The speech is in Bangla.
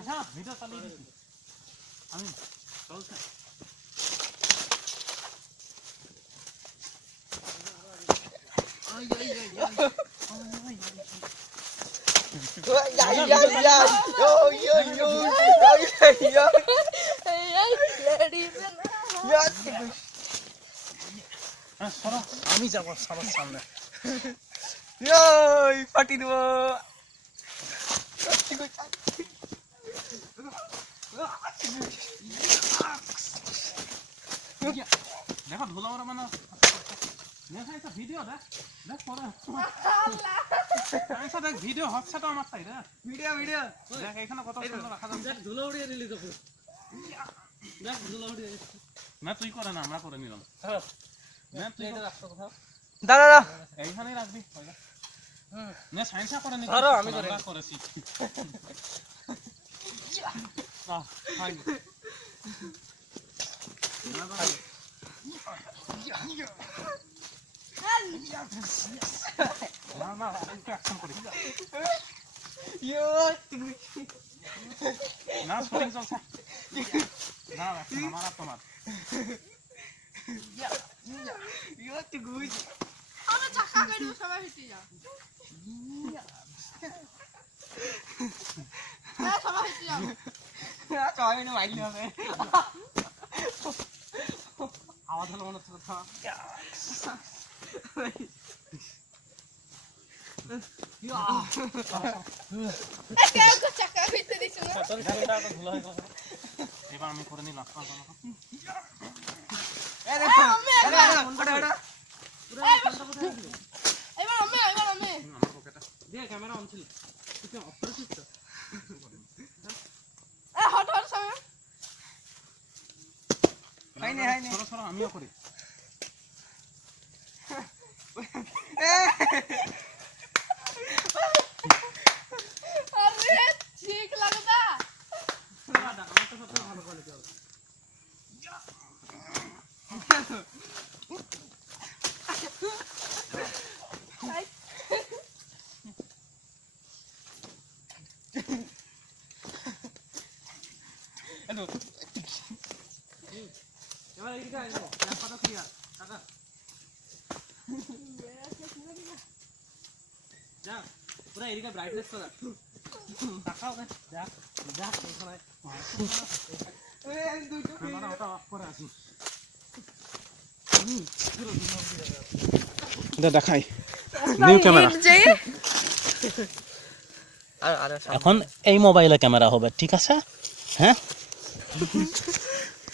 হ্যাঁ ভিডিও চালিয়ে দিচ্ছি আমি চলছে আমি যাব সবার সামনে ফাটি দেব দেখো ধুলো মারা মানে দেখা এটা ভিডিও দেখ দেখ পরে আচ্ছা দেখ ভিডিও হচ্ছে তো আমার সাইড ভিডিও ভিডিও দেখ এখানে কত সুন্দর রাখা যাচ্ছে দেখ ধুলো উড়িয়ে দিলি তো দেখ ধুলো উড়িয়ে না তুই করে না আমরা করে নিলাম হ্যাঁ না তুই এটা রাখছো কোথাও দাদা দাদা এইখানেই রাখবি না সাইন্সা করে নি ধরো আমি করে করেছি আহ হাই না না একটু অ্যাকশন করি না শুটিং চলছে না অ্যাকশন আমার আর তোমার আমরা চাকা গাড়ি সবাই হেঁটে যাও সবাই হেঁটে যাও সবাই মিলে মাইলি হবে আওয়াজ হলো মনে হচ্ছে কথা চাকা ভিতরে দিছো না এবার আমি করে নিলাম এবার আমি আমার পকেটে দিয়ে ক্যামেরা অন ছিল তুই অফ করেছিস তো হট হট সামনে হাইনে হাইনে সরো সরো আমিও করি আরে ঠিক লাগদা দাদা আমার তো সব ভালো কোয়ালিটি হবে হ্যালো এবার এইদিকে আয় না কথা ক্লিয়ার কাকা যা পুরো এদিকে ব্রাইটনেস করা তাকাও না দেখ দেখ এখানে ক্যামেরা ওটা অফ করে আছি দেখাই নিউ ক্যামেরা এখন এই মোবাইলে ক্যামেরা হবে ঠিক আছে হ্যাঁ